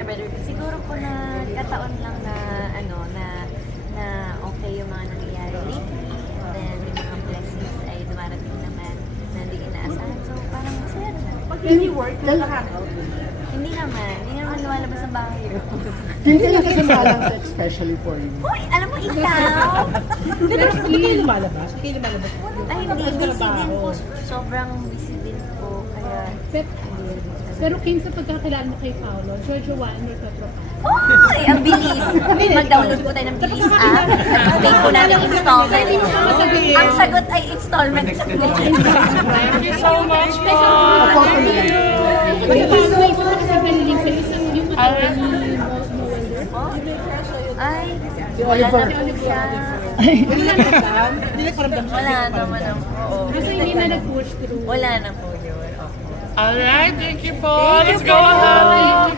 Siguro po na kataon lang na na okay yung mga nangyayari lately, and then yung mga blessings ay dumarating naman na hindi inaasahan. So parang masaya naman. Pag hindi work, nakahanap. Hindi naman lumalabas sa bahay. Hindi ka lang kasi malang especially for you. Uy, alam mo ikaw? Pero hindi kayo lumalabas? Hindi kayo lumalabas? Ay hindi, busy din po. Sobrang busy din po. Kaya Pero Kim, sa pagkakilala mo kay Paolo, Jojo Juan or Petro Pan? Ay, ang bilis! Mag-download po tayo ng bilis app at take po natin installment. Ang sagot ay installment. Thank you so much po! Kaya Paolo, may isa pa kasi naliling sa'yo, isang yung matawa ni Mulder. Ay, wala na po siya. Hindi nagparamdam siya. Wala naman ang oo. Kasi hindi na nag-push through. Wala na po yun. Alright, thank you po! Let's go ahead!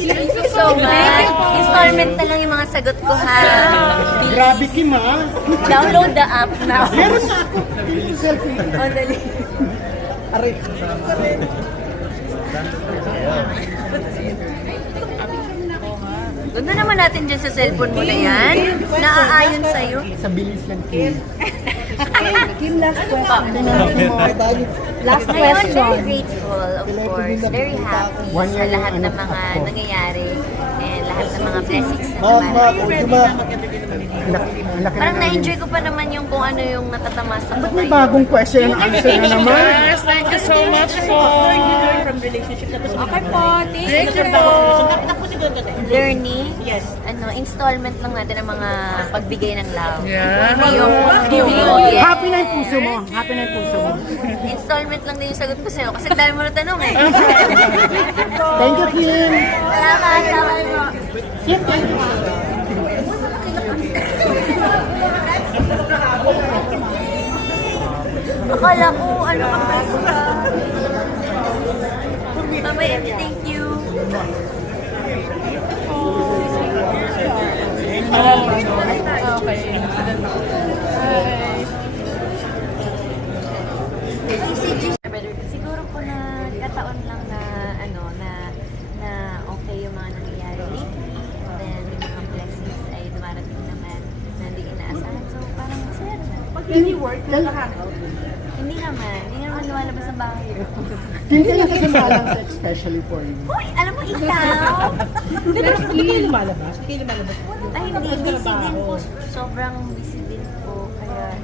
Thank you so much. Installment na lang yung mga sagot ko ha. Grabe Kim ha. Download the app now. Meron na ako. Selfie. O, dali. Aray. Ganda naman natin dyan sa cellphone mo na yan. Naaayon sa'yo. Sa bilis lang Kim. Kim, last question. Last Ngayon, very question. grateful, of course. Very happy sa lahat ng mga nangyayari and lahat ng mga blessings na dumarating. Parang na-enjoy ko pa naman yung kung ano yung natatama sa Ba't may buhay. bagong question and answer na naman? Yes, thank you so much po! From relationship na to. Okay po, Thank you po! learning, Yes. installment lang natin ng mga pagbigay ng love. Yan. Hindi yung yes. Happy na yung puso mo. Happy na yung puso mo. Installment lang din yung sagot ko sa'yo kasi dahil mo na tanong eh. Thank you Kim. Salamat, salamat po. Akala ko, ano ka press ka. Mamaya, thank you. Siguro po na kataon lang na na okay yung mga nangyayari lately, and then yung mga blessings ay dumarating naman na hindi inaasahan. So parang masaya naman. Pag hindi work, nakahanap. Hindi naman lumalabas sa bahay. Hindi ka lang kasi malang especially for you. Uy, alam mo ikaw? Pero hindi kayo lumalabas? Hindi kayo lumalabas? Ay hindi, busy din po. Sobrang busy din po. Kaya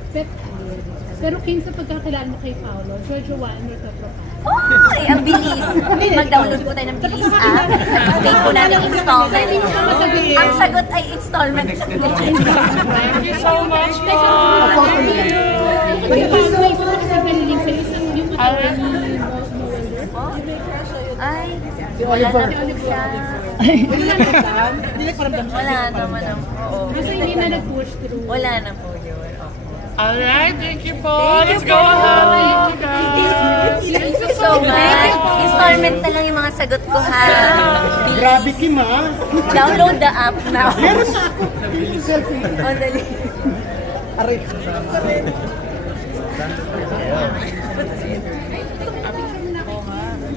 Pero Kim, sa pagkakilala mo kay Paolo, Jojo Juan or Petro Pan? Ay, ang bilis! Mag-download po tayo ng bilis app at take po natin installment. Ang sagot ay installment. Thank you so much po! Kaya Paolo, may isa pa kasi naliling sa'yo, isang yung matawa ni Mulder. Ay, wala na po siya. Hindi nagparamdam siya. Wala naman ang oo. Kasi hindi na nag-push through. Wala na po yun. Alright, thank you po! Let's go ahead! Thank you so much. Installment na lang yung mga sagot ko ha. Grabe Kim ha. Download the app now. Meron na ako. Selfie. O, dali. Aray.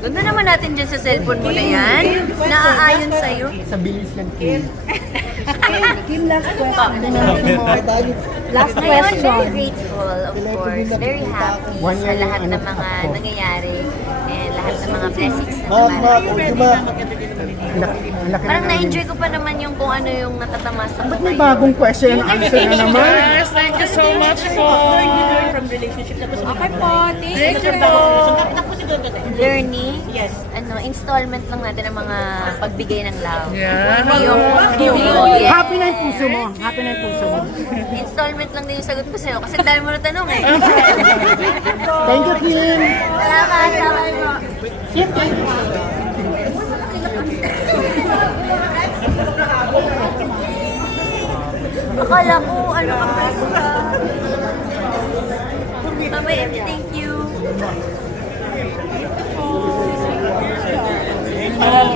Ganda naman natin dyan sa cellphone mo na yan. Naaayon sa'yo. Sa bilis lang Kim. Kim, last question. Last Ngayon, very grateful, of course. Very happy sa lahat ng mga nangyayari and lahat ng mga blessings na dumarating. Parang na-enjoy ko pa naman yung kung ano yung natatama sa Ba't may buhay. bagong question and answer na naman? Yes, thank you so much po! From relationship na to. Okay po, Thank you po! learning, Yes. installment lang natin ng mga pagbigay ng love. Yan. Hindi yung yes. Happy na yung puso mo. Happy na yung puso mo. Installment lang din yung sagot ko sa'yo kasi dahil mo na tanong eh. Thank you Kim. Salamat, salamat po. Akala ko, ano ka press ka. Mamaya, thank you. Ano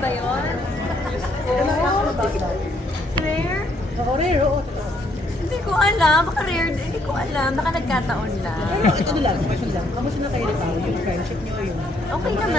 ba yun? Rare? Ako rin, oo. totoo. Hindi ko alam. Baka rare din. Hindi ko alam. Baka nagkataon lang. Pero ito lang, question lang. Kamusta na kayo ni Pao? Yung friendship niyo yung... Okay naman.